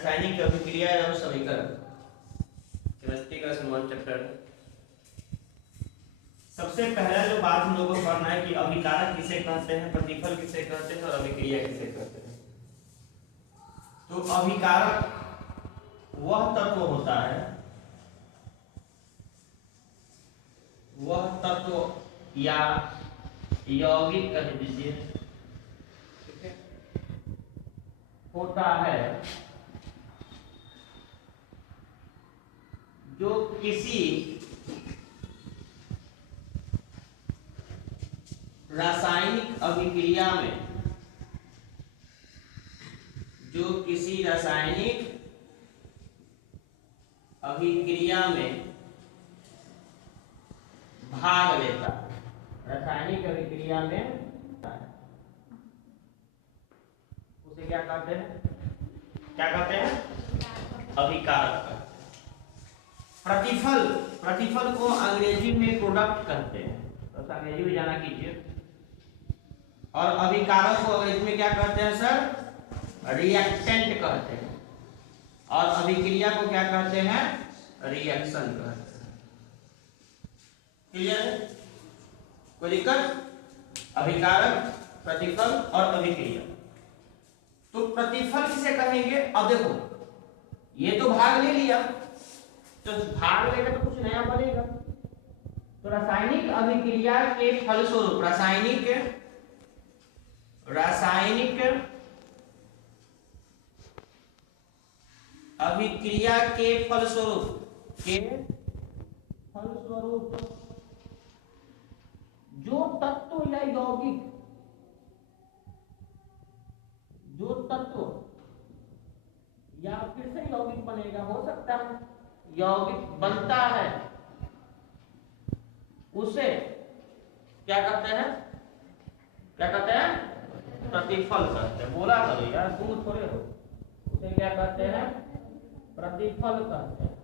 रासायनिक अभिक्रिया एवं समीकरण, केमिस्ट्री का संबंध चैप्टर। सबसे पहला जो बात हम लोगों को पढ़ना है कि अभिकारक किसे कहते हैं, प्रतिफल किसे कहते हैं और अभिक्रिया किसे कहते हैं। तो अभिकारक वह तत्व होता है, वह तत्व या यौगिक कह दीजिए, ठीक है, होता है जो किसी रासायनिक अभिक्रिया में, जो किसी रासायनिक अभिक्रिया में भाग लेता है, रासायनिक अभिक्रिया में उसे क्या कहते हैं, क्या कहते हैं, अभिकारक। प्रतिफल, प्रतिफल को अंग्रेजी में प्रोडक्ट कहते हैं, तो अंग्रेजी में जाना कीजिए। और अभिकारक को अंग्रेजी में क्या कहते हैं सर, रिएक्टेंट कहते हैं। और अभिक्रिया को क्या कहते हैं, रिएक्शन कहते हैं। क्लियर है, कोई दिक्कत? अभिकारक, प्रतिफल और अभिक्रिया। तो प्रतिफल किसे कहेंगे? अब देखो ये तो भाग ले लिया, तो भाग लेगा तो कुछ नया बनेगा। तो रासायनिक अभिक्रिया के फलस्वरूप, रासायनिक अभिक्रिया के फलस्वरूप, जो तत्व या यौगिक, जो तत्व या फिर से यौगिक बनेगा, हो सकता है यौगिक बनता है, उसे क्या कहते हैं, क्या कहते हैं, प्रतिफल कहते हैं। बोला करो यार, तुम थोड़े हो। उसे क्या कहते हैं, प्रतिफल कहते हैं,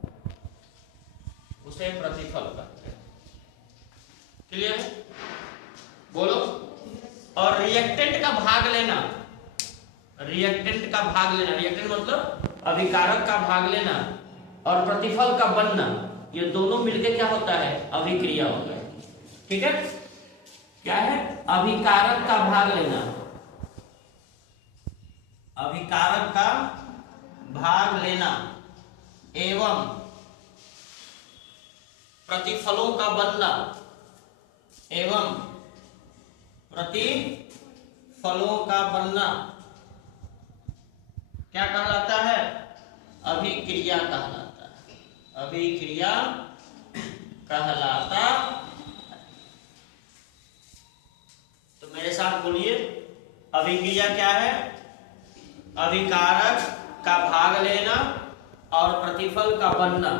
उसे प्रतिफल कहते हैं। क्लियर है, बोलो। और रिएक्टेंट का भाग लेना, रिएक्टेंट का भाग लेना, रिएक्टेंट मतलब अभिकारक का भाग लेना और प्रतिफल का बनना, ये दोनों मिलके क्या होता है, अभिक्रिया होता है। ठीक है, क्या है, अभिकारक का भाग लेना, अभिकारक का भाग लेना एवं प्रतिफलों का बनना, एवं प्रतिफलों का बनना क्या कहलाता है, अभिक्रिया कहलाता है, अभिक्रिया कहलाता। तो मेरे साथ बोलिए, अभिक्रिया क्या है, अभिकारक का भाग लेना और प्रतिफल का बनना,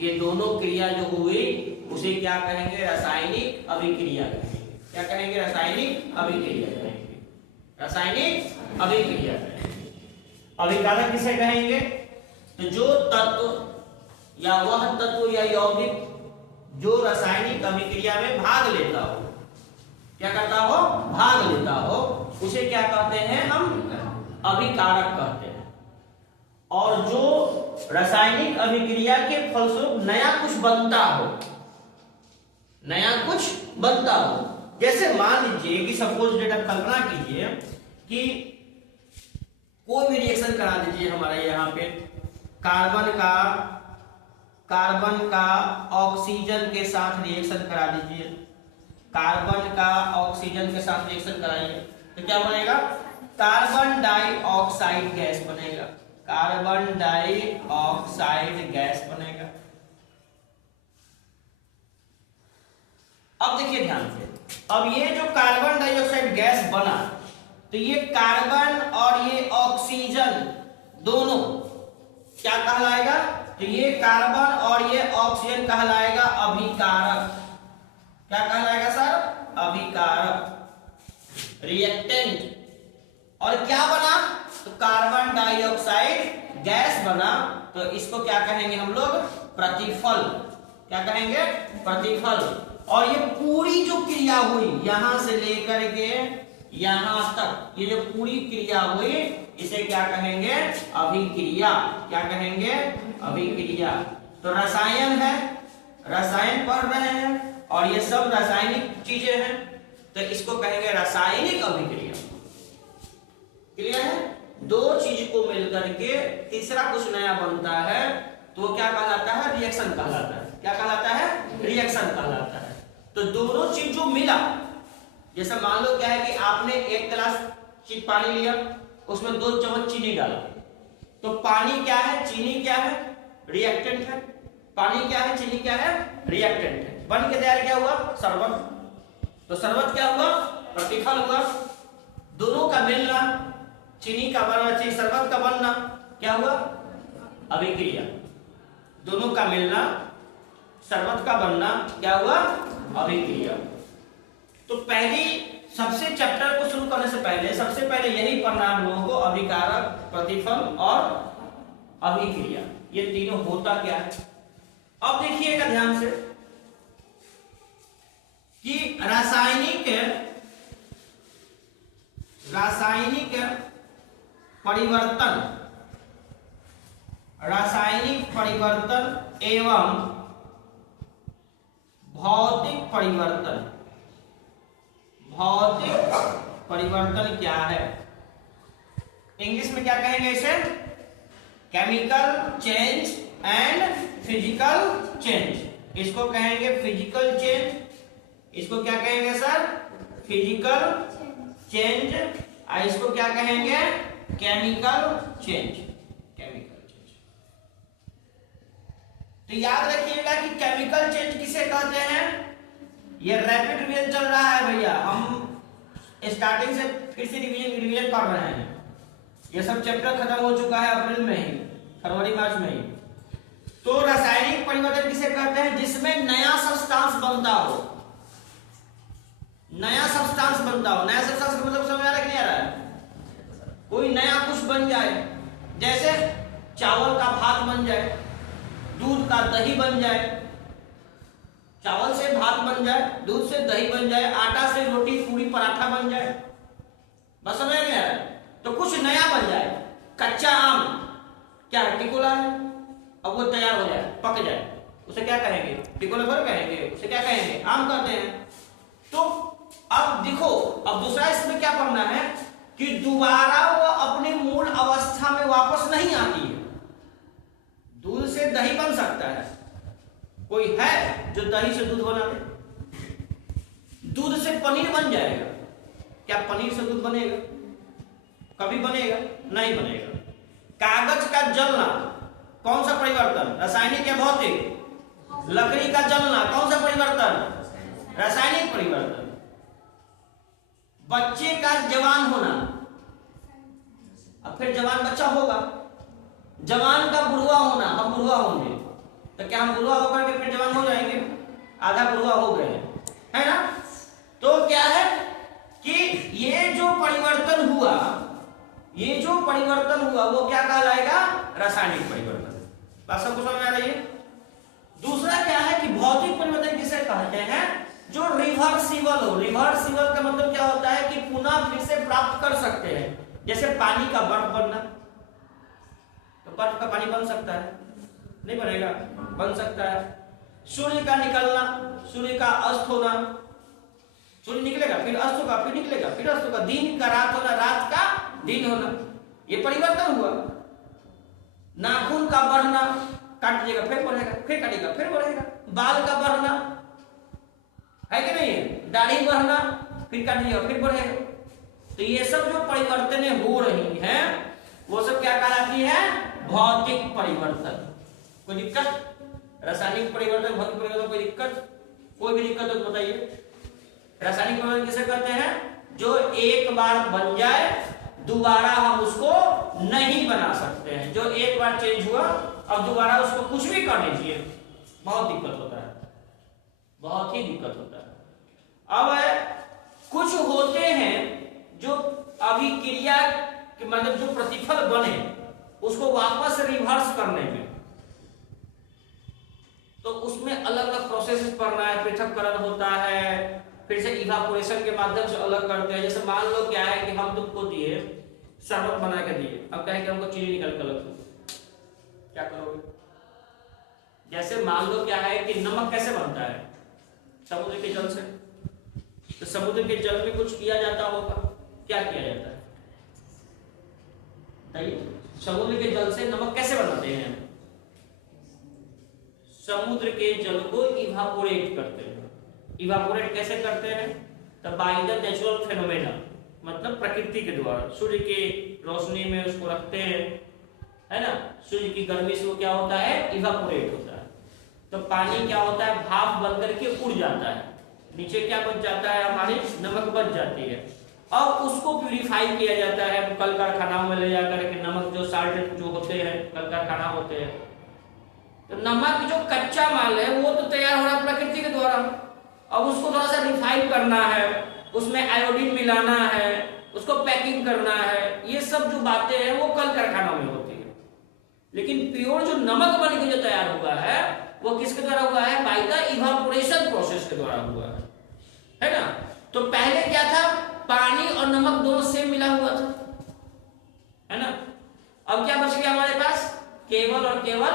ये दोनों क्रिया जो हुई उसे क्या कहेंगे, रासायनिक अभिक्रिया कहेंगे। क्या कहेंगे, रासायनिक अभिक्रिया कहेंगे, रासायनिक अभिक्रिया कहेंगे। अभिकारक किसे कहेंगे, तो जो तत्व या वह तत्व या यौगिक जो रासायनिक अभिक्रिया में भाग लेता हो, क्या करता हो, भाग लेता हो, उसे क्या कहते हैं, हम अभिकारक कहते हैं। और जो रासायनिक अभिक्रिया के फलस्वरूप नया कुछ बनता हो, नया कुछ बनता हो, जैसे मान लीजिए कि सपोज डेट, आप कल्पना कीजिए कि कोई भी रिएक्शन करा दीजिए हमारे यहाँ पे, कार्बन का ऑक्सीजन के साथ रिएक्शन करा दीजिए, कार्बन का ऑक्सीजन के साथ रिएक्शन कराइए, तो क्या बनेगा, कार्बन डाइऑक्साइड गैस बनेगा, कार्बन डाइऑक्साइड गैस बनेगा। अब देखिए ध्यान से, अब ये जो कार्बन डाइऑक्साइड गैस बना, तो ये कार्बन और ये ऑक्सीजन दोनों क्या कहलाएगा, तो ये कार्बन और ये ऑक्सीजन कहलाएगा अभिकारक। क्या कहलाएगा सर, अभिकारक, रिएक्टेंट। और क्या बना, तो कार्बन डाइऑक्साइड गैस बना, तो इसको क्या कहेंगे हम लोग, प्रतिफल। क्या कहेंगे, प्रतिफल। और ये पूरी जो क्रिया हुई यहां से लेकर के यहां तक, ये जो पूरी क्रिया हुई इसे क्या कहेंगे? अभिक्रिया। क्या कहेंगे? अभिक्रिया। तो रसायन है, रसायन पढ़ रहे हैं और ये सब रासायनिक चीजें हैं, तो इसको कहेंगे रासायनिक अभिक्रिया। क्लियर है? दो चीज को मिलकर के तीसरा कुछ नया बनता है तो वो क्या कहलाता है? रिएक्शन कहलाता है। क्या कहलाता है? रिएक्शन कहलाता है। तो दोनों चीज जो मिला, जैसे मान लो क्या है कि आपने एक गिलास पानी लिया, उसमें 2 चम्मच चीनी डाला, तो पानी क्या है? चीनी क्या है? रिएक्टेंट है। पानी क्या है? चीनी क्या है? रिएक्टेंट है। बन के तैयार क्या हुआ? शरबत। तो शरबत क्या हुआ? प्रतिफल हुआ। दोनों का मिलना, चीनी का बनना, शरबत का बनना क्या हुआ? अभिक्रिया। दोनों का मिलना, शरबत का बनना क्या हुआ? अभिक्रिया। तो पहली सबसे चैप्टर को शुरू करने से पहले सबसे पहले यही पढ़ना हम लोगों को, अभिकारक, प्रतिफल और अभिक्रिया। ये तीनों होता क्या है? अब देखिएगा ध्यान से कि रासायनिक परिवर्तन एवं भौतिक परिवर्तन क्या है? इंग्लिश में क्या कहेंगे इसे? Chemical change and physical change. इसको कहेंगे फिजिकल चेंज, इसको क्या कहेंगे सर? Physical change. और इसको क्या कहेंगे? Chemical change. Chemical change. तो याद रखिएगा कि केमिकल चेंज किसे कहते हैं? ये रैपिड रिवीजन चल रहा है भैया, हम स्टार्टिंग से फिर से रिवीजन कर रहे हैं। ये सब चैप्टर खत्म हो चुका है अप्रैल में ही, फरवरी मार्च में ही। तो रासायनिक परिवर्तन किसे कहते हैं? जिसमें नया सब्सटेंस बनता हो। नया सब्सटेंस बनता हो। नया सब्सटेंस का मतलब समझ आ रहा है कि नहीं आ रहा है? कोई नया कुछ बन जाए, जैसे चावल का भात बन जाए, दूध का दही बन जाए, चावल से भात बन जाए, दूध से दही बन जाए, आटा से रोटी पूरी पराठा बन जाए। बस समझ में आ रहा है? तो कुछ नया बन जाए। कच्चा आम क्या है? टिकोला है। अब वो तैयार हो जाए, पक जाए, उसे क्या कहेंगे? टिकोला भर कहेंगे, उसे क्या कहेंगे? आम कहते हैं। तो अब देखो, अब दूसरा इसमें क्या करना है कि दोबारा वो अपनी मूल अवस्था में वापस नहीं आती है। दूध से दही बन सकता है, कोई है जो दही से दूध बना दे? दूध से पनीर बन जाएगा, क्या पनीर से दूध बनेगा? कभी बनेगा? नहीं बनेगा। कागज का जलना कौन सा परिवर्तन? रासायनिक या भौतिक? लकड़ी का जलना कौन सा परिवर्तन? रासायनिक परिवर्तन। बच्चे का जवान होना, अब फिर जवान बच्चा होगा। जवान का बुढ़वा होना, हम बुढ़वा होंगे, तो क्या हम बुढ़वा होकर के फिर जवान हो जाएंगे? आधा बुढ़वा हो गए, है ना? तो क्या है कि ये जो परिवर्तन हुआ, वो क्या कहलाएगा? रासायनिक परिवर्तन। बात सबको समझ में आ रही है? दूसरा क्या है कि भौतिक परिवर्तन किसे कहते हैं? जो रिवर्सिबल हो। रिवर्सिबल का मतलब क्या होता है कि पुनः फिर से प्राप्त कर सकते हैं। जैसे पानी का बर्फ बनना, तो बर्फ का पानी बन सकता है? नहीं बनेगा? बन सकता है। सूर्य का निकलना, सूर्य का अस्त होना, सूर्य निकलेगा फिर अस्त होगा, फिर निकलेगा फिर अस्त होगा। दिन का रात होना, रात का दिन होना, ये परिवर्तन हुआ। नाखून का बढ़ना, काट देगा फिर बढ़ेगा, फिर काटेगा फिर बढ़ेगा। बाल का बढ़ना है कि नहीं? दाढ़ी बढ़ना, फिर काट देगा फिर बढ़ेगा। तो ये सब जो परिवर्तनें हो रही हैं वो सब क्या कहलाती है? भौतिक परिवर्तन। कोई दिक्कत? रासायनिक परिवर्तन, भौतिक परिवर्तन, कोई दिक्कत? कोई भी दिक्कत हो तो बताइए। रासायनिक परिवर्तन किसे कहते हैं? जो एक बार बन जाए दोबारा हम उसको नहीं बना सकते हैं। जो एक बार चेंज हुआ अब दोबारा उसको कुछ भी कर लीजिए, बहुत दिक्कत होता है, बहुत ही दिक्कत होता है। अब कुछ होते हैं जो अभिक्रिया मतलब जो प्रतिफल बने उसको वापस रिवर्स करने में, तो उसमें अलग अलग प्रोसेस पढ़ना है। पृथक्करण होता है, फिर से इवापोरेशन के माध्यम से अलग करते हैं। जैसे मान लो क्या है कि हम तुमको दिए शरबत बना के दिए, अब कहें कि हमको चीनी निकल कर लो, क्या करोगे? जैसे मान लो क्या है कि नमक कैसे बनता है? समुद्र के जल से। तो समुद्र के जल में कुछ किया जाता होगा, क्या किया जाता है बताइए? समुद्र के जल से नमक कैसे बनाते हैं? समुद्र के जल को इवापोरेट करते हैं। इवापोरेट कैसे करते हैं? तो बाय द नेचुरल फेनोमेना, मतलब प्रकृति के द्वारा। सूर्य की रोशनी में उसको रखते हैं, है ना, सूर्य की गर्मी से वो क्या होता है? इवापोरेट होता है। तो पानी क्या होता है? भाप बन करके उड़ जाता है, नीचे क्या बच जाता है? हमारी नमक बच जाती है। अब उसको प्यूरिफाई किया जाता है कल कारखानाओं में ले जाकर के, नमक जो साल्ट जो होते हैं कल कारखाना होते हैं। तो नमक जो कच्चा माल है वो तो तैयार हो रहा है प्रकृति के द्वारा, अब उसको थोड़ा सा रिफाइन करना है, उसमें आयोडीन मिलाना है, उसको पैकिंग करना है, ये सब जो बातें हैं वो कल कारखाना में होती है। लेकिन प्योर जो नमक बन के जो तैयार हुआ है वो किसके द्वारा हुआ है? बाय द इवापोरेशन प्रोसेस के द्वारा हुआ है ना। तो पहले क्या था? पानी और नमक दोनों सेम मिला हुआ था, है ना। अब क्या बच गया हमारे पास? केवल और केवल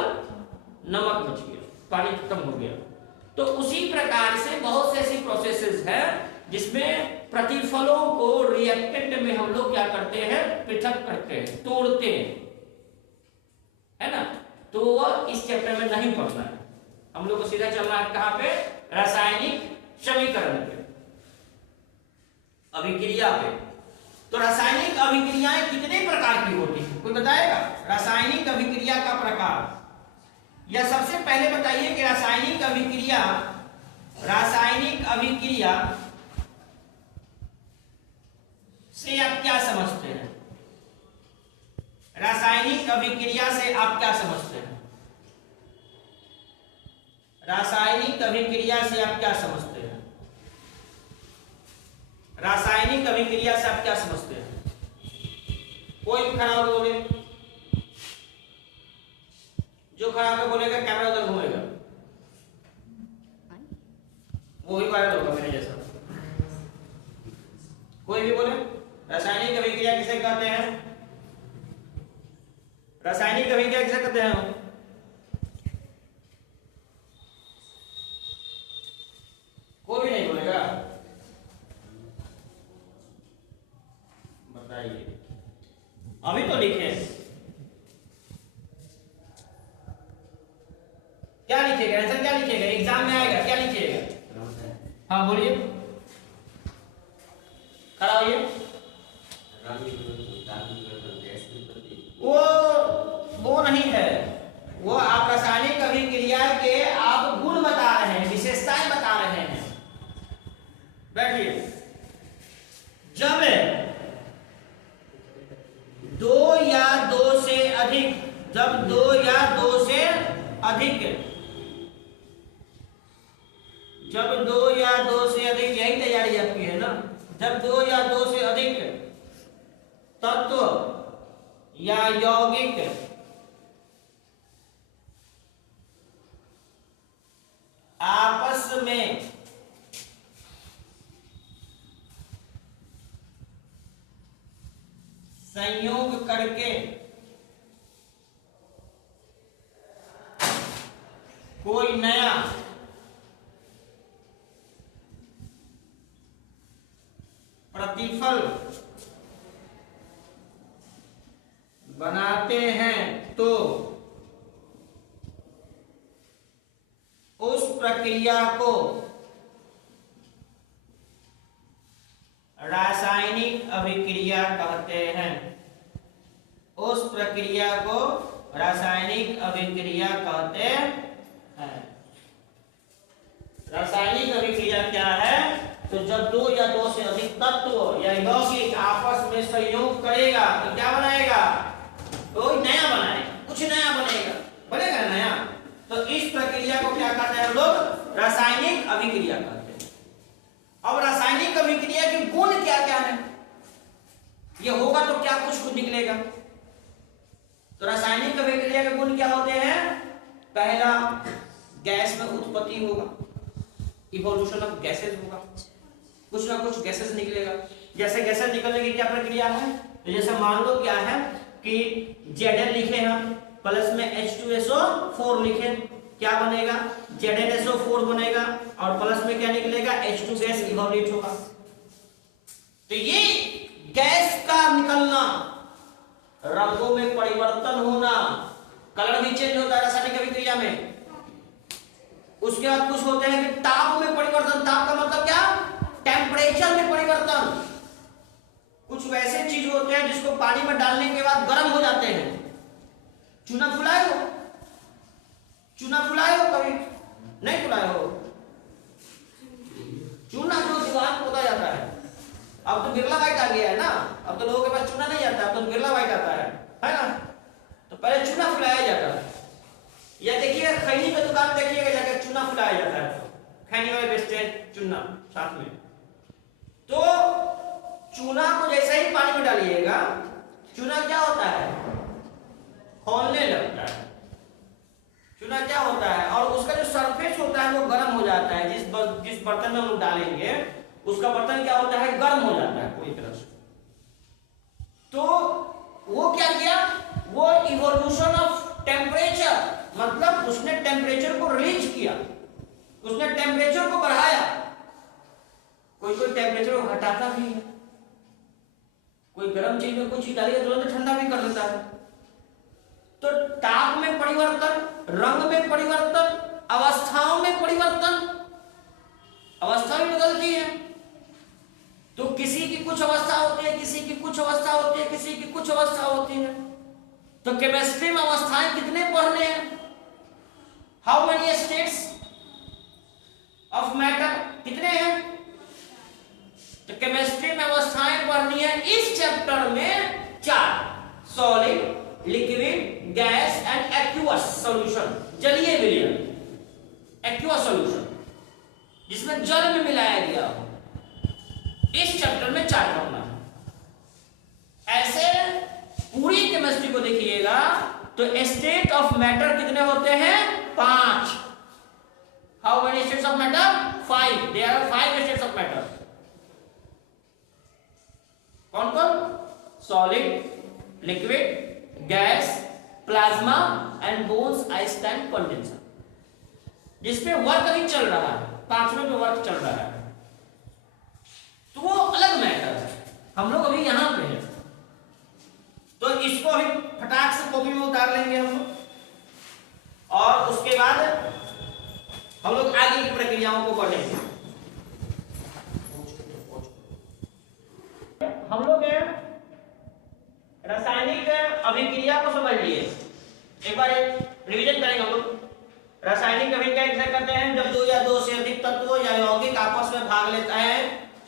नमक बच गया, पानी खत्म हो गया। तो उसी प्रकार से बहुत से ऐसी प्रोसेसेस हैं जिसमें प्रतिफलों को रिएक्टेंट में हम लोग क्या करते हैं? पृथक करते हैं, तोड़ते हैं, है ना। तो वो इस चैप्टर में नहीं पढ़ना है, हम लोग को सीधा चलना है कहां पे? रासायनिक समीकरण पे, अभिक्रिया पे। तो रासायनिक अभिक्रियाएं कितने प्रकार की होती है, कोई बताएगा? रासायनिक अभिक्रिया का प्रकार, या सबसे पहले बताइए कि रासायनिक अभिक्रिया से आप क्या समझते हैं? रासायनिक अभिक्रिया से आप क्या समझते हैं? रासायनिक अभिक्रिया से आप क्या समझते हैं? रासायनिक अभिक्रिया से आप क्या समझते हैं? कोई भी खड़ा होकर बोले, जो खड़ा होकर बोलेगा कैमरा उधर घूमेगा, वो ही वायरल होगा मेरे जैसा। कोई भी बोले रासायनिक अभिक्रिया किसे कहते हैं? रासायनिक अभिक्रिया किसे कहते हैं? कोई भी नहीं बोलेगा, बताइए। अभी तो लिखे, क्या लिखेगा? आंसर क्या लिखेगा? एग्जाम में आएगा, क्या लिखिएगा? हाँ बोलिए, खड़ा होइए। वो नहीं है, वो आप रासायनिक अभिक्रिया के आप गुण बता रहे हैं, विशेषताएं बता रहे हैं। बैठिए। जब दो या दो से अधिक, जब दो या दो से अधिक, जब दो या दो से अधिक, यही तैयारी आपकी है ना। जब दो या दो से अधिक तत्व या यौगिक आपस में संयोग करके कोई नया प्रतिफल बनाते हैं तो उस प्रक्रिया को रासायनिक अभिक्रिया कहते हैं। उस प्रक्रिया को रासायनिक अभिक्रिया कहते हैं। रासायनिक अभिक्रिया क्या है? तो जब दो या दो से अधिक तत्व या यौगिक आपस में संयोग करेगा तो क्या बनाएगा? कोई नया बनाएगा, कुछ नया बनेगा, बनेगा नया। तो इस प्रक्रिया को क्या कहते हैं हम लोग? रासायनिक अभिक्रिया कहते हैं। अब रासायनिक अभिक्रिया के गुण क्या क्या है? ये होगा तो क्या कुछ निकलेगा। तो रासायनिक अभिक्रिया के गुण क्या होते हैं? पहला, गैस में उत्पत्ति होगा, इवोल्यूशन ऑफ गैसेस होगा, कुछ ना कुछ गैसेस निकलेगा। जैसे गैसेस निकलने की क्या प्रक्रिया है? तो जैसे मान लो क्या है कि Zn लिखे हम प्लस में H2SO4 लिखे, क्या बनेगा ZnSO4 बनेगा और प्लस में क्या निकलेगा H2 गैस इवोल्यूट होगा। तो ये गैस का निकलना, रंगों में परिवर्तन होना, कलर भी चेंज होता है रासायनिक अभिक्रिया में। उसके बाद कुछ होते हैं कि ताप में परिवर्तन। ताप का मतलब क्या, टेम्परेचर में परिवर्तन। कुछ वैसे चीज होते हैं जिसको पानी में डालने के बाद गर्म हो जाते हैं। चूना फुलाए हो, चूना फुलाए हो कभी, नहीं फुलाए हो? चूना जो दीवार पोता जाता है, अब तो बिरला व्हाइट आ गया है ना, अब तो लोगों के पास चूना नहीं आता, अब तो बिरला व्हाइट आता है ना। तो पहले चूना फुलाया जाता है, या देखिएगा खैनी की दुकान देखिएगा जाकर चूना फुलाया जाता है, खैनी वाले बेचते हैं चूना साथ में। तो चूना को जैसे ही पानी में डालिएगा, चूना क्या होता है, खौलने लगता है। चूना क्या होता है, और उसका जो सरफेस होता है वो गर्म हो जाता है। जिस बर्तन में हम लोग डालेंगे उसका बर्तन क्या होता है, गर्म हो जाता है पूरी तरह से। तो वो क्या किया, वो इवोल्यूशन ऑफ टेम्परेचर, मतलब उसने टेम्परेचर को रिलीज किया, उसने टेम्परेचर को बढ़ाया। कोई कोई टेम्परेचर को घटाता भी है, कोई गर्म चीज में कुछ डालिए तुरंत ठंडा भी कर देता है। तो ताप में परिवर्तन, रंग में परिवर्तन, अवस्थाओं में परिवर्तन, अवस्था भी बदलती है। तो किसी की कुछ अवस्था होती है, किसी की कुछ अवस्था होती है, किसी की कुछ अवस्था होती है। तो केमिस्ट्री में अवस्थाएं कितने पढ़ने हैं, how many states of matter, कितने हैं? तो केमिस्ट्री में अवस्थाएं पढ़नी है इस चैप्टर में 4, solid, liquid, gas and aqueous solution, जलीय विलयन, एक्वस सॉल्यूशन जिसमें जल में मिलाया गया हो, इस चैप्टर में 4 पढ़ना है। ऐसे पूरी केमिस्ट्री को देखिएगा तो स्टेट ऑफ मैटर कितने होते हैं, 5। How many states of matter, 5। There are 5 states of matter. कौन कौन, solid, liquid, gas, plasma and Bose, Einstein, condensate, जिसपे वर्क अभी चल रहा है, 5वें पे वर्क चल रहा है। तो वो अलग मैटर है, हम लोग अभी यहां पे हैं। तो इसको ही फटाक से कॉपी में उतार लेंगे हम लोग, और उसके बाद हम लोग आगे की प्रक्रियाओं को पढ़ेंगे। हम लोग रासायनिक अभिक्रिया को समझ लिए, एक बार रिवीजन करेंगे हम लोग। रासायनिक अभिक्रिया कैसे करते हैं, जब 2 या 2 से अधिक तत्व या यौगिक आपस में भाग लेता है,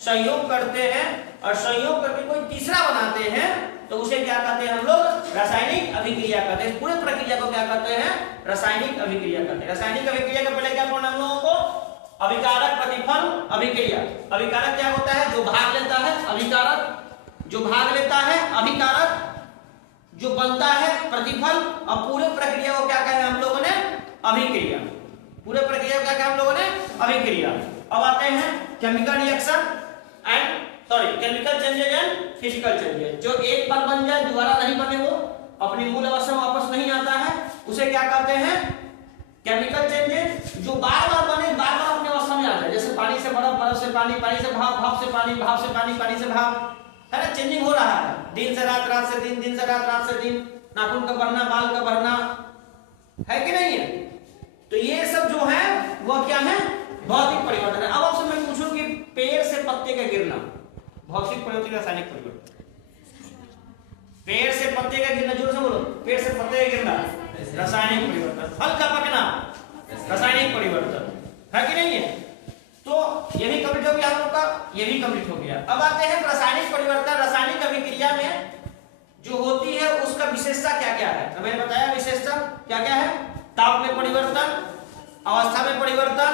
संयोग करते हैं, और संयोग करके कोई तीसरा बनाते हैं, तो उसे क्या कहते हैं हम लोग, रासायनिक अभिक्रिया कहते हैं। पूरे प्रक्रिया को क्या कहते हैं, रासायनिक अभिक्रिया कहते हैं। रासायनिक अभिक्रिया के पहले क्या पढ़ना हम लोगों को, अभिकारक, प्रतिफल, अभिक्रिया। अभिकारक क्या होता है, जो भाग लेता है, अभिकारक जो भाग लेता है, अभिकारक जो बनता है, प्रतिफल, और पूरे प्रक्रिया को क्या कहा हम लोगों ने, अभिक्रिया। पूरे प्रक्रिया को क्या कहा हम लोगों ने, अभिक्रिया। अब आते हैं chemical reaction and chemical changes and physical changes. जो एक बार बन जाए दोबारा नहीं बने, वो अपनी मूल अवस्था में वापस नहीं आता है, उसे क्या कहते हैं, केमिकल चेंजेज। जो बार बार बने, बार बार अपनी अवस्था में आ जाए, जैसे पानी से बर्फ, बर्फ से पानी, पानी से भाप, भाप से पानी, भाप से पानी, पानी से भाप, है ना, चेंजिंग हो रहा है, दिन से रात, रात से दिन, दिन से रात, रात से दिन, नाखून का बढ़ना, बाल का बढ़ना, है कि नहीं है? तो ये सब जो है वह क्या है, भौतिक परिवर्तन है। अब आपसे मैं पूछूं कि पेड़ से पत्ते का गिरना भौतिक परिवर्तन, रासायनिक परिवर्तन? पेड़ से पत्ते का गिरना, जोर से बोलो, पेड़ से पत्ते का गिरना रासायनिक परिवर्तन। फल का पकना रासायनिक परिवर्तन, है कि नहीं है? तो ये भी कंप्लीट हो गया हम लोग का, ये भी कंप्लीट हो गया। अब आते हैं रासायनिक परिवर्तन। रासायनिक अभिक्रिया में जो होती है उसका विशेषता क्या क्या है, तो मैंने बताया विशेषता क्या क्या है, ताप में परिवर्तन, अवस्था में परिवर्तन,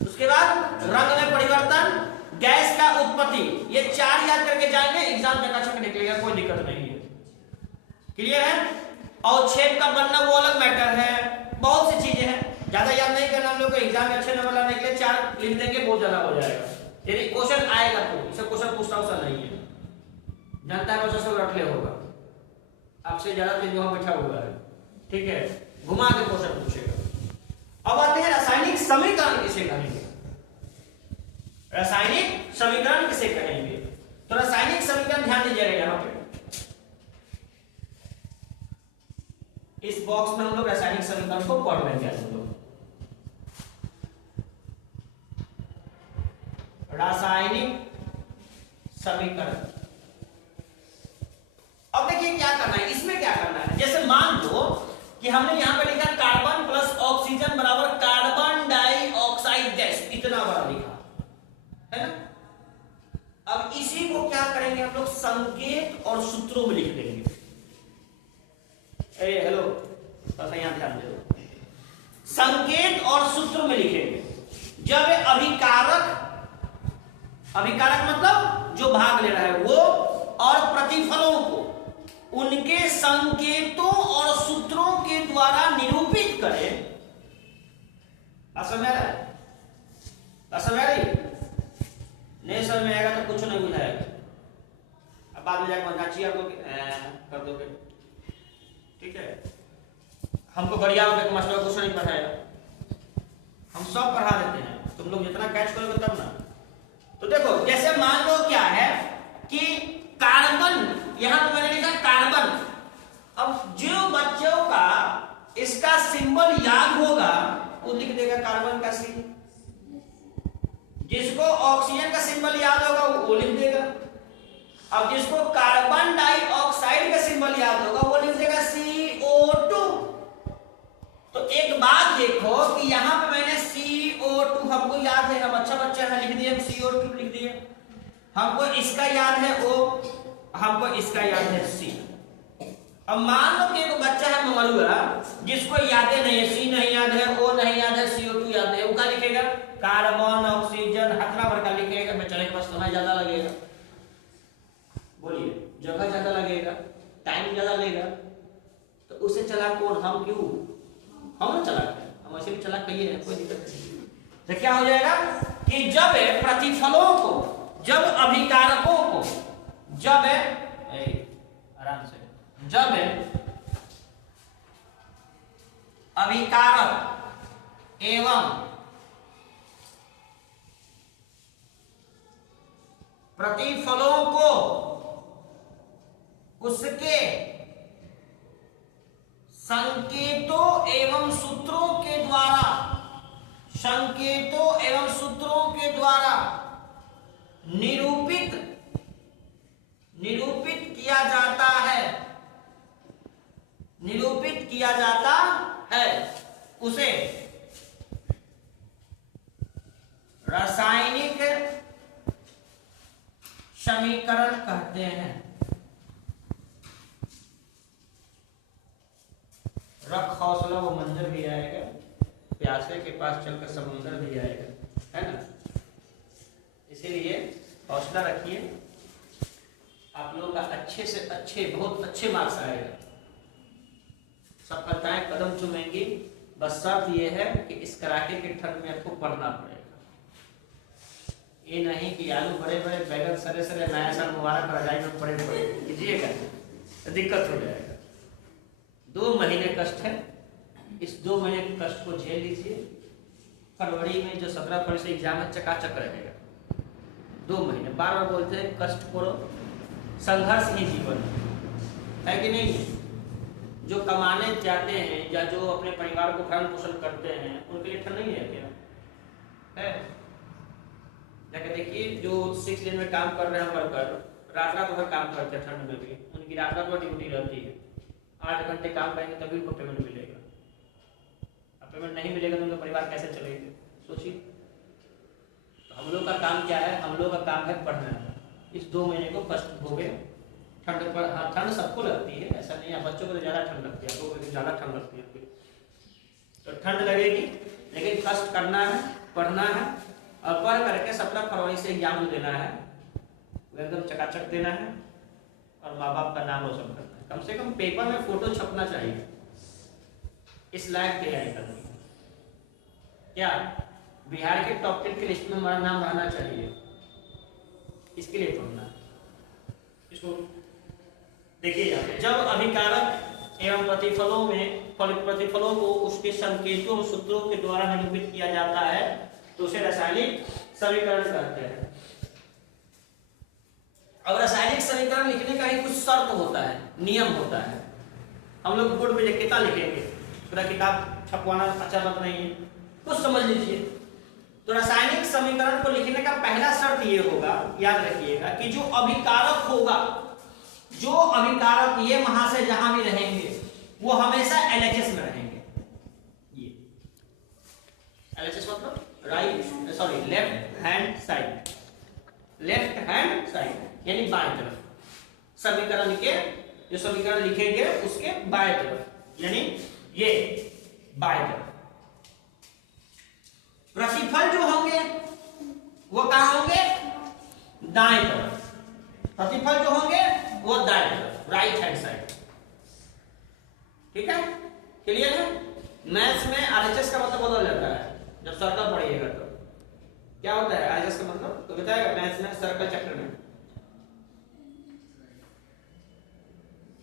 उसके बाद रंग में परिवर्तन, गैस का उत्पत्ति। ये 4 याद करके जाएंगे, एग्जाम चकाचक निकलेगा, कोई दिक्कत नहीं है। क्लियर है? और छेद का बनना वो अलग मैटर है, बहुत सी चीजें हैं, ज्यादा याद नहीं करना हम लोग को। एग्जाम में अच्छे नंबर लाने के लिए 4 लिख देंगे, बहुत ज्यादा हो जाएगा। यदि क्वेश्चन आएगा तो इसे क्वेश्चन पूछता नहीं है, जानता है बच्चा सब रख ले होगा, आपसे ज्यादा तेज वहां बैठा हुआ है, ठीक है, घुमा के क्वेश्चन पूछेगा। अब आते हैं रासायनिक समीकरण किसे कहेंगे, रासायनिक समीकरण किसे कहेंगे। तो रासायनिक समीकरण ध्यान दीजिएगा, यहाँ पे इस बॉक्स में हम लोग रासायनिक समीकरण को पढ़ लेंगे हम लोग। रासायनिक समीकरण, अब देखिए क्या करना है, इसमें क्या करना है, जैसे मान लो कि हमने यहां पे लिखा कार्बन प्लस ऑक्सीजन बराबर कार्बन डाइऑक्साइड गैस, इतना बड़ा लिखा है ना। अब इसी को क्या करेंगे हम लोग, संकेत और सूत्रों में लिख देंगे। हेलो, थोड़ा सा यहां ध्यान दो, संकेत और सूत्र में लिखेंगे। जब अभिकारक, अभिकारक मतलब जो भाग ले रहा है वो, और प्रतिफलों को उनके संकेतों और सूत्रों के द्वारा निरूपित करें। समझ आ रहा है, समझ आ रही, नहीं समझ में आएगा तो कुछ नहीं बुझाएगा, अब बाद में जाकर नाचिया कर दोगे, ठीक है। हमको बढ़िया मास्टर कुछ नहीं पढ़ाएगा, हम सब पढ़ा देते हैं, तुम लोग जितना कैच करोगे तब ना। तो देखो जैसे मान लो क्या है कि कार्बन, यहां पर मैंने लिखा कार्बन, अब जो बच्चों का इसका सिंबल याद होगा वो लिख देगा कार्बन का सी, जिसको ऑक्सीजन का सिंबल याद होगा वो लिख देगा, अब जिसको कार्बन डाइऑक्साइड का सिंबल याद होगा वो लिख देगा CO2। तो एक बात देखो कि यहां पे मैंने CO2 हमको याद है, हम अच्छा बच्चा है, लिख दिए CO2 लिख दिए, हमको इसका याद है O, हमको इसका याद है C। अब मान लो कि एक बच्चा है ममरुआ, जिसको याद नहीं है, C नहीं याद है, O नहीं याद है, CO2 याद है, वो क्या लिखेगा, कार्बन ऑक्सीजन हथना भर का लिखेगा, बेचारे के पास समय ज्यादा लगेगा, बोलिए जगह ज्यादा लगेगा, टाइम ज्यादा लगेगा, तो उसे चला कौन, हम क्यों, हम ना चला, हम ऐसे भी चला कहिए, कोई दिक्कत नहीं। तो क्या हो जाएगा कि जब प्रतिफलों को, जब अभिकारकों को, जब आराम से, जब अभिकारक एवं प्रतिफलों को उसके संकेतों एवं सूत्रों के द्वारा, संकेतों एवं सूत्रों के द्वारा निरूपित किया जाता है, निरूपित किया जाता है, उसे रासायनिक समीकरण कहते हैं। रख हौसला वो मंजर भी आएगा, प्यासे के पास चलकर समुंदर भी आएगा, है ना। इसीलिए हौसला रखिए, आप लोगों का अच्छे से अच्छे, बहुत अच्छे मार्क्स आएगा, सफलताएं कदम चूमेंगी। बस शर्त ये है कि इस कड़ाके के ठंड में आपको पढ़ना पड़ेगा। ये नहीं कि आलू बड़े बड़े, बैगन सरे सरे, नया साल मुबारक, रजाई में पड़े पड़े कीजिएगा तो दिक्कत हो जाएगा। 2 महीने कष्ट है, इस 2 महीने के कष्ट को झेल लीजिए। फरवरी में जो 17 फरवरी से एग्जाम है चकाचक रहेगा। 2 महीने, बार बार बोलते हैं कष्ट करो, संघर्ष ही जीवन है कि नहीं। जो कमाने जाते हैं या जो अपने परिवार को भरण पोषण करते हैं उनके लिए ठंड नहीं है क्या, है। जाके देखिए जो 6 लेन में काम कर रहे हैं वर्कर, रात रात भर काम करते हैं ठंड में भी, उनकी रात रात भर ड्यूटी रहती है, 8 घंटे काम करेंगे तभी उनको पेमेंट मिलेगा। अब पेमेंट नहीं मिलेगा तो उनका परिवार कैसे चलेगा, सोचिए। तो हम लोग का काम क्या है, हम लोग का काम है पढ़ना है। इस 2 महीने को कष्ट भोगे। ठंड पर, हाँ ठंड सबको लगती है, ऐसा नहीं है, बच्चों को तो ज्यादा ठंड लगती है, आपको तो ज्यादा ठंड लगती है, तो ठंड लगेगी, लेकिन कष्ट करना है, पढ़ना है, और पढ़ करके 17 फरवरी से एग्जाम देना है, एकदम चकाचक देना है, और माँ बाप का नाम रोशन करना है। कम से कम पेपर में फोटो छपना चाहिए, इस लायक तैयारी करनी है। क्या बिहार के टॉप 10 की लिस्ट में हमारा नाम रहना चाहिए, इसके लिए पढ़ना है। इसको देखिए यहाँ पे जब अभिकारक एवं प्रतिफलों को उसके संकेतों सूत्रों के द्वारा निरूपित किया जाता है तो उसे रासायनिक समीकरण कहते हैं। अब रासायनिक समीकरण लिखने का ही कुछ शर्त होता है, नियम होता है। हम लोग बोर्ड पे कितना लिखेंगे, पूरा किताब छपवाना अच्छा बात नहीं है, कुछ समझ लीजिए। तो रासायनिक समीकरण को लिखने का पहला शर्त ये होगा, याद रखिएगा, कि जो अभिकारक होगा, जो अभिकारक ये वहां से जहां भी रहेंगे वो हमेशा LHS में रहेंगे। ये LHS मतलब left hand side, left hand side यानी बाएं तरफ। समीकरण के जो समीकरण लिखेंगे उसके बाएं तरफ यानी ये बाएं तरफ। प्रतिफल जो होंगे वो कहां होंगे, दाएं तरफ। प्रतिफल जो होंगे वो दाएं तरफ, राइट हैंड साइड। ठीक है, क्लियर है। मैथ्स में RHS का मतलब बदल जाता है जब सर्कल पढ़िएगा तो। क्या होता है RHS का मतलब, तो बताएगा मैथ्स में सर्कल चक्र में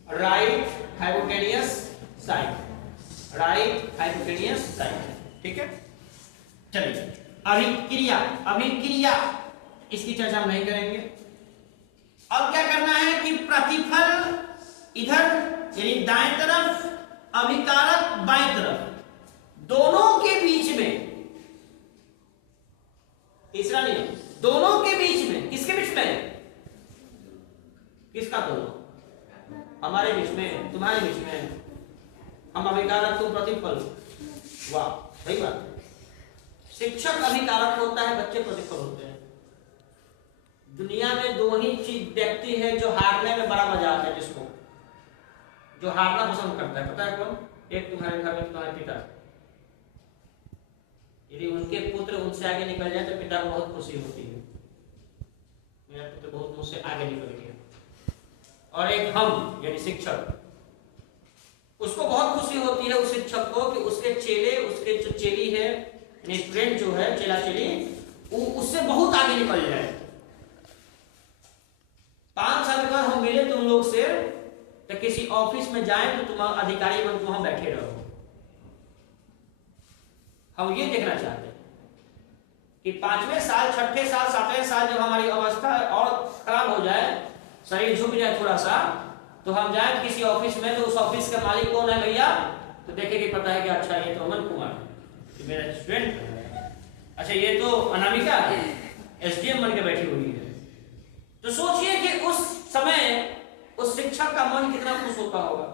right hypotenuse side, right hypotenuse side. ठीक है, चलिए अभिक्रिया इसकी चर्चा हम नहीं करेंगे। अब क्या करना है कि प्रतिफल इधर यानी दाएं तरफ, अभिकारक बाएं तरफ, दोनों के बीच में, तीसरा नियम, दोनों के बीच में, किसके बीच में, किसका दोनों, हमारे बीच में, तुम्हारे बीच में, हम अभिकारक तुम प्रतिफल। वाह, सही बात। शिक्षक अभिकारक होता है, बच्चे प्रतिफल होते हैं। दुनिया में दो ही चीज व्यक्ति है जो हारने में बड़ा मजा आता है, जिसको जो हारना पसंद करता है, पता है कौन? एक तुम्हारे घर में तुम्हारे पिता। यदि उनके पुत्र उनसे आगे निकल जाए तो पिता को बहुत खुशी होती है, मेरा पुत्र बहुत मुझसे आगे निकल गया। और एक हम यानी शिक्षक, उसको बहुत खुशी होती है उस शिक्षक को कि उसके चेले, उसके जो चेली है, स्टूडेंट जो है, चेला चेली, वो उससे बहुत आगे निकल जाए। 5 साल बाद हम मिले तुम लोग से, तो किसी ऑफिस में जाएं तो तुम अधिकारी बन के वहां बैठे रहो। हम ये देखना चाहते हैं कि 5वें साल, 6ठे साल, 7वें साल जब हमारी अवस्था और खराब हो जाए, शरीर झुक जाए थोड़ा सा, तो हम जाए किसी ऑफिस में, तो उस ऑफिस का मालिक कौन है भैया, तो देखे कि पता है कि अच्छा ये तो अमन कुमार है, मेरा स्टूडेंट है, अच्छा ये तो अनामिका है, SDM बन के बैठी हुई है। तो सोचिए कि उस समय उस शिक्षक का मन कितना खुश होता होगा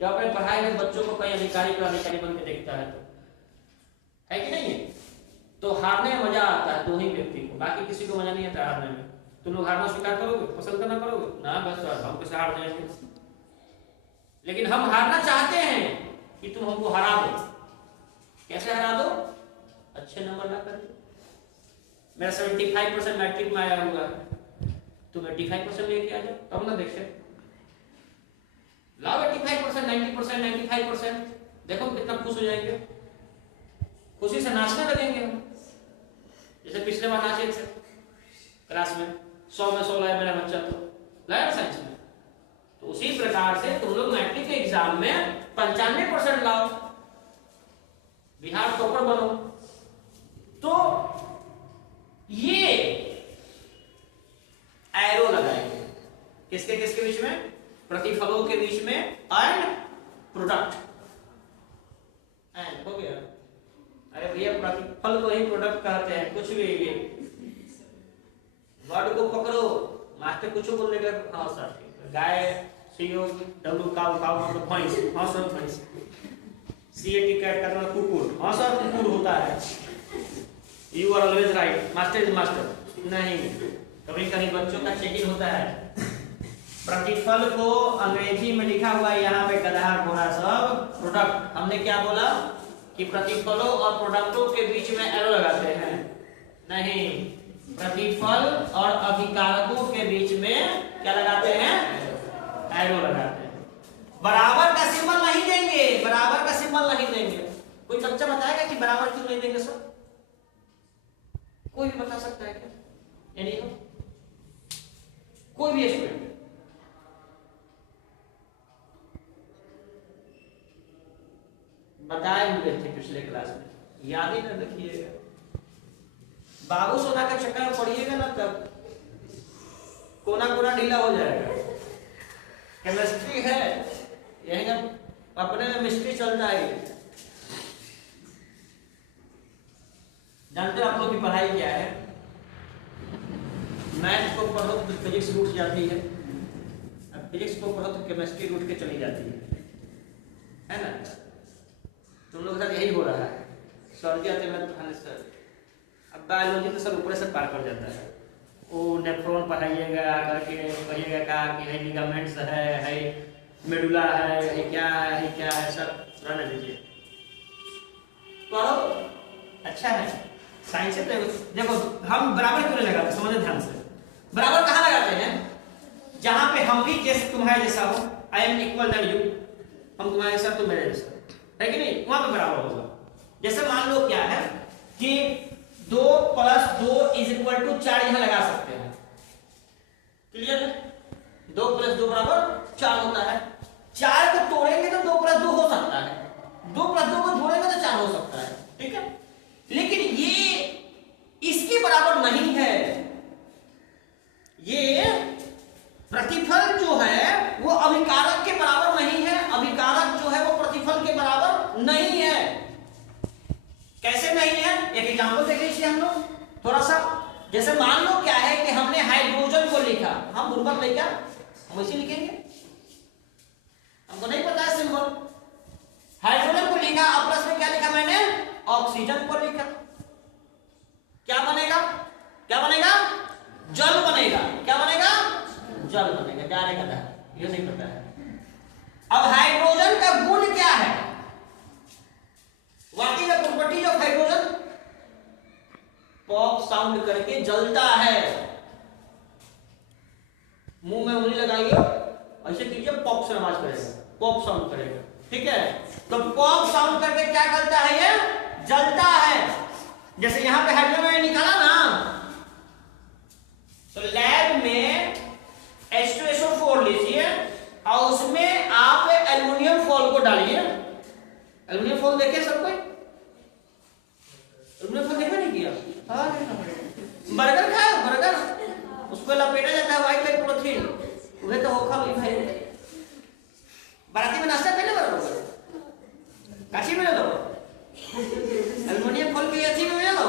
जब अपने पढ़ाई में बच्चों को कई अधिकारी बन के देखता है, तो है कि नहीं है। तो हारने में मजा आता है दो ही व्यक्ति को, बाकी किसी को मजा नहीं आता हारने में। तुम लोग हारना स्वीकार करोगे, पसंद करना करोगे ना, बस हम कैसे हार जाएंगे। लेकिन हम हारना चाहते हैं कि तुम हमको हरा दो। कैसे हरा दो? अच्छे नंबर ला कर। मेरा 75% मैट्रिक में आया हुआ है, तुम 85% लेके आ जाओ, तब ना देखे। लाओ 85%, 90%, 95%, देखो कितना खुश हो जाएंगे, खुशी से नाचने लगेंगे हम। जैसे पिछले बार नाचे थे क्लास में, 100 में 100 लाया मेरा बच्चा, तो लाया साइंस में। तो उसी प्रकार से तुम लोग मैट्रिक के एग्जाम में 95% लाओ, बिहार टॉपर बनो। तो ये एरो लगाएंगे किसके किसके बीच में, प्रतिफलों के बीच में एंड प्रोडक्ट। एंड हो गया। अरे भैया प्रतिफल को ही प्रोडक्ट कहते हैं, कुछ भी ये वर्ड को पकड़ो, मास्टर कुछ बोल देगा, हाँ सर गाय, CO W काउ, काउ मतलब भैंस, हाँ सर भैंस। CAT कैट का मतलब कुकुर, हाँ सर कुकुर होता है। You are always right, master is master. नहीं, कभी कहीं बच्चों का चेकिंग होता है। प्रतिफल को अंग्रेजी में लिखा हुआ है यहाँ पे गधा घोड़ा सब प्रोडक्ट। हमने क्या बोला कि प्रतिफलों और प्रोडक्टों के बीच में एरो लगाते हैं, नहीं, प्रतिफल और अभिकारकों के बीच में क्या लगाते हैं, एरो लगाते हैं। बराबर का सिंबल नहीं देंगे, बराबर का सिंबल नहीं देंगे। कोई बच्चा बताएगा कि बराबर क्यों नहीं देंगे सर? कोई भी बता सकता है क्या? यानी कोई भी स्टूडेंट बताए हुए थे पिछले क्लास में, याद ही न रखिएगा। बाबू सोना के चक्कर में पड़िएगा ना तब कोना कोना ढीला हो जाएगा। केमिस्ट्री है यही ना, अपने में मिस्ट्री चलता है। जानते हो आप लोग की पढ़ाई क्या है? मैथ को पढ़ो तो फिजिक्स रूठ जाती है, अब फिजिक्स को पढ़ो तो केमिस्ट्री रूठ के चली जाती है ना? तुम लोग के साथ यही हो रहा है। सर्दी आते हैं सर, अब बायोलॉजी तो सर ऊपर से पार कर जाता है। वो नेफ्रॉन पढ़ाइएगा करके कहिएगा कहा कि है लिगामेंट्स है मेडुला है क्या है सब रहने दीजिए, पढ़ो अच्छा है। साइंस से देखो हम बराबर क्यों नहीं लगाते, समझो ध्यान से। बराबर कहाँ लगाते हैं? जहां पे हम भी जैसे तुम्हारे जैसा हो, I am equal than you, हम तुम्हारे जैसा तुम मेरे जैसा, है कि नहीं? वहां पे बराबर होगा। जैसे मान लो क्या है कि 2 + 2 = 4 यहां लगा सकते हैं। क्लियर है? 2 + 2 = 4 होता है। 4 को तोड़ेंगे तो 2 + 2 हो सकता है, 2 + 2 को जोड़ेंगे तो 4 हो सकता है, ठीक है? लेकिन ये इसके बराबर नहीं है। ये प्रतिफल जो है वो अभिकारक के बराबर नहीं है, अभिकारक जो है वो प्रतिफल के बराबर नहीं है। कैसे नहीं है? एक एग्जांपल देख लीजिए हम लोग थोड़ा सा। जैसे मान लो क्या है कि हमने हाइड्रोजन को लिखा, हम बुर्बक लेकर हम वैसे लिखेंगे, हमको नहीं पता है सिंबल। हाइड्रोजन को लिखा, प्लस में क्या लिखा मैंने? ऑक्सीजन को लिखा। क्या बनेगा? क्या बनेगा? जल बनेगा। क्या बनेगा? जल बनेगा। क्या नहीं पता है, ये नहीं पता है। अब हाइड्रोजन का गुण क्या है? वाकई में property of hydrogen, pop sound करके जलता है। मुंह में उंगली लगाइए, ऐसे कीजिए, पॉप से आवाज करेगा, पॉप साउंड करेगा, ठीक है? तो पॉप साउंड करके क्या करता है? ये जलता है। जैसे यहां पे हाइड्रोजन निकाला ना, तो लैब में H2SO4 लीजिए और उसमें आप एल्युमिनियम फॉल को डालिए। एल्युमिनियम फॉल देखे सब कोई? एल्युमिनियम फॉल देखा नहीं किया? बर्गर खाए, बर्गर उसको लपेटा जाता है व्हाइट वाइट पॉलिथीन, वह तो होखा भाई बाराती में नाश्ता पहले बराबर काची में लो, एल्युमिनियम फॉल की अच्छी में लो।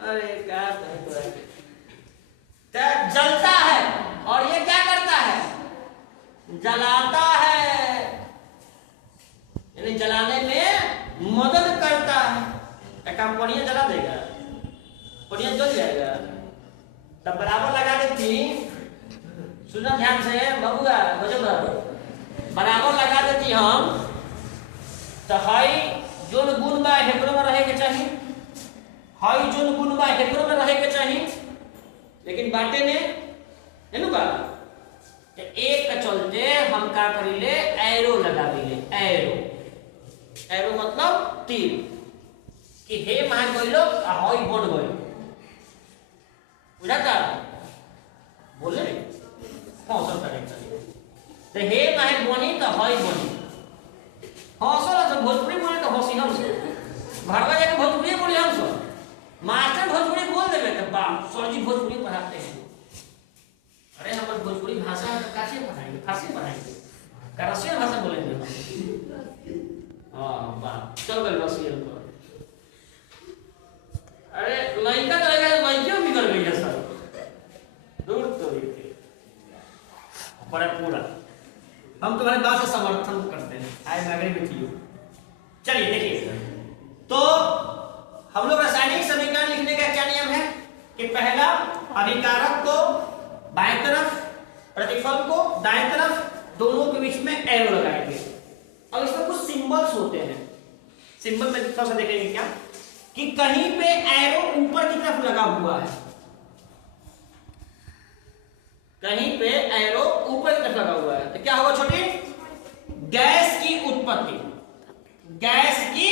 अरे क्या जलता है, और ये क्या करता है? जलाता है, यानी जलाने में मदद करता है। काम पनिया जला देगा, पनिया जल जाएगा। तब बराबर लगा देती, सुना ध्यान से बबुआ, बराबर लगा देती हम तो हाई जोन गुण बा हेकरो में रहे के चाहिए, हाई जोन गुण बा हेकरो में रहे के चाहिए, लेकिन बाटे ने है बा एक का चलते हम का करीले? एरो लगा दिले। एरो, एरो मतलब तीर, कि हे मान गइलो हई बन गइल, बुझाता? बोले हौसल करे तो हे माहे बनी तो हई बनी। हौसल तो भोजपुरी बोले तो हंसी हम से, भरवा जाके भोजपुरी बोले हम से, मास्टर भोजपुरी बोल देवे तो बाप सर जी भोजपुरी पढ़ाते हैं। अरे हमारे भोजपुरी भाषा है तो कैसे पढ़ाएंगे? फारसी पढ़ाएंगे, क्या रसियन भाषा बोलेंगे हम? हाँ बाप चल गए रसियन को। अरे लड़का तो लगा लड़कियों बिगड़ गई है सर, दूर तो पर पूरा हम तुम्हारी बात से समर्थन करते हैं। I agree with you. चलिए देखिए, तो हम लोग रासायनिक समीकरण लिखने का क्या नियम है कि पहला अभिकारक को बाएं तरफ, प्रतिफल को दाएं तरफ, दोनों के बीच में एरो लगाएंगे। अब इसमें कुछ सिंबल्स होते हैं, सिंबल में थोड़ा सा देखेंगे क्या कि कहीं पे एरो ऊपर की तरफ लगा हुआ है, कहीं पे एरो ऊपर की तरफ लगा हुआ है, तो क्या होगा छोटी? गैस की उत्पत्ति, गैस की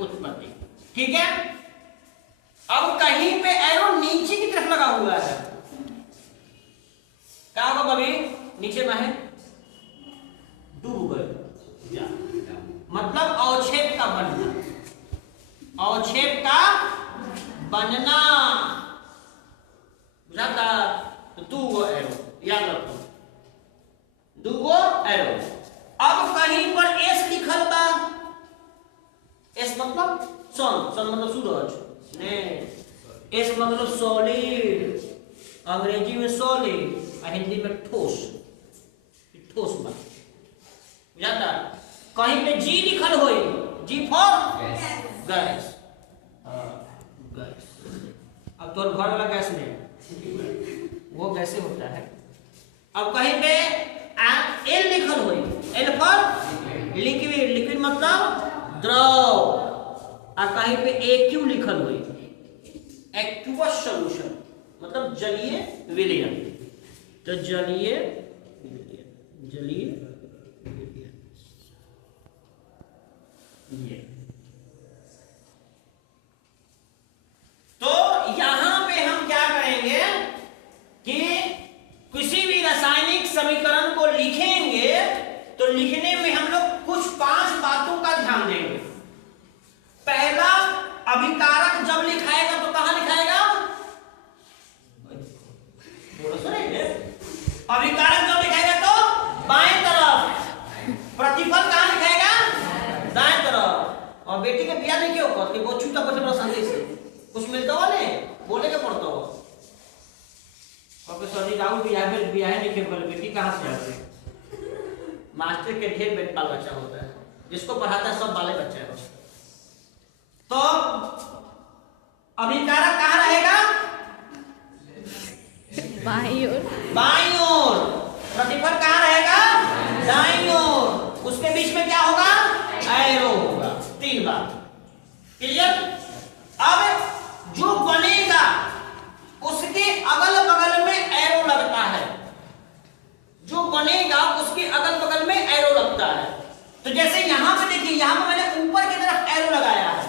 उत्पत्ति, ठीक है? अब कहीं पे एरो नीचे की तरफ लगा हुआ है, क्या होगा? कभी नीचे में है, डूब गए, मतलब अवक्षेप का बनना, अवक्षेप का बनना, बुझाता? तो 2 गो एरो याद रखो, 2 गो एरो। अब कहीं पर एस लिखल बा, एस मतलब सन, सन मतलब सूरज ने, एस मतलब सॉलिड, अंग्रेजी में सॉलिड, हिंदी में ठोस, ठोस बा, बुझाता? कहीं पे जी लिखल होई, जी फॉर गैस, गैस। अब तो घर वाला गैस नहीं, वो कैसे होता है। अब कहीं पे एल लिखल होई, एल फॉर लिक्विड, लिक्विड मतलब द्रव, और कहीं पे एक्यू लिखल हुई, एक्वस सॉल्यूशन मतलब जलीय विलयन, तो जलीय विलयन, जलीय विलयन, ये। तो यहां पे हम क्या करेंगे कि किसी भी रासायनिक समीकरण को लिखेंगे तो लिखने में हम लोग कुछ 5 बातों का ध्यान देंगे। पहला, अभिकारक जब लिखाएगा तो कहां लिखाएगा? अभिकारक जब लिखाएगा तो बाएं तरफ, प्रतिफल कहां लिखाएगा? दाएं तरफ। और बेटी के बिया नहीं क्यों करते, वो छूटा बच्चा शांति से कुछ मिलता हो नहीं, बोले के पड़ता हो। प्रोफेसर जी राहुल बिया नहीं के बोले बेटी कहां से आते? मास्टर के ढेर बेट बाल बच्चा होता है, जिसको पढ़ाता है सब बाले बच्चे हैं। तो अभिकारक कहां रहेगा? बाईं ओर, बाईं ओर। प्रतिफल कहां रहेगा? दाईं ओर। उसके बीच में क्या होगा? एरो होगा। 3 बात क्लियर। अब जो बनेगा उसके अगल बगल में एरो लगता है, जो बनेगा उसके अगल बगल में एरो लगता है। तो जैसे यहां पे देखिए, यहां पे मैंने ऊपर की तरफ एरो लगाया है,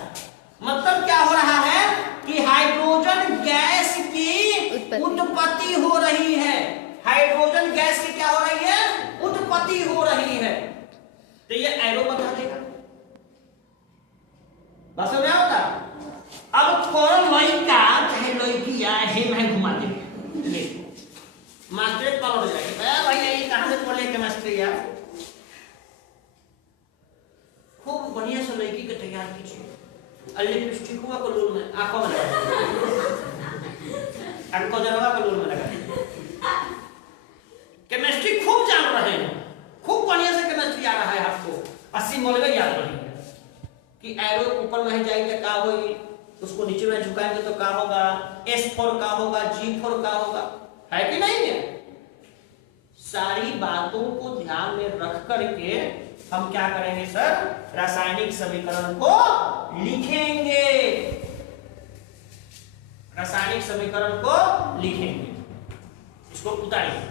मतलब क्या हो रहा है कि हाइड्रोजन गैस की उत्पत्ति हो रही है। हाइड्रोजन गैस की क्या हो रही है? उत्पत्ति हो रही है। तो ये एरो बता देगा, बस में होता। अब कौन लड़का चाहे लड़की या हे मैं घुमा देंगे, मास्टर पलट जाएगा भाई ये कहां से बोले केमिस्ट्री यार। खूब बढ़िया से लड़की के तैयार कीजिए, लिपस्टिक हुआ कलूर में आंखों में लगा, आंखों जरवा कलूर में लगा। केमिस्ट्री खूब जान रहे हैं, खूब बढ़िया से केमिस्ट्री आ रहा है आपको। 80 मॉलवे याद रहेंगे कि एरो ऊपर में जाएगा क्या होगी, उसको नीचे में झुकाएंगे तो क्या होगा? S4 का होगा, G4 का होगा, है कि नहीं है? सारी बातों को ध्यान में रख करके हम क्या करेंगे सर? रासायनिक समीकरण को लिखेंगे, रासायनिक समीकरण को लिखेंगे। इसको उतारिए।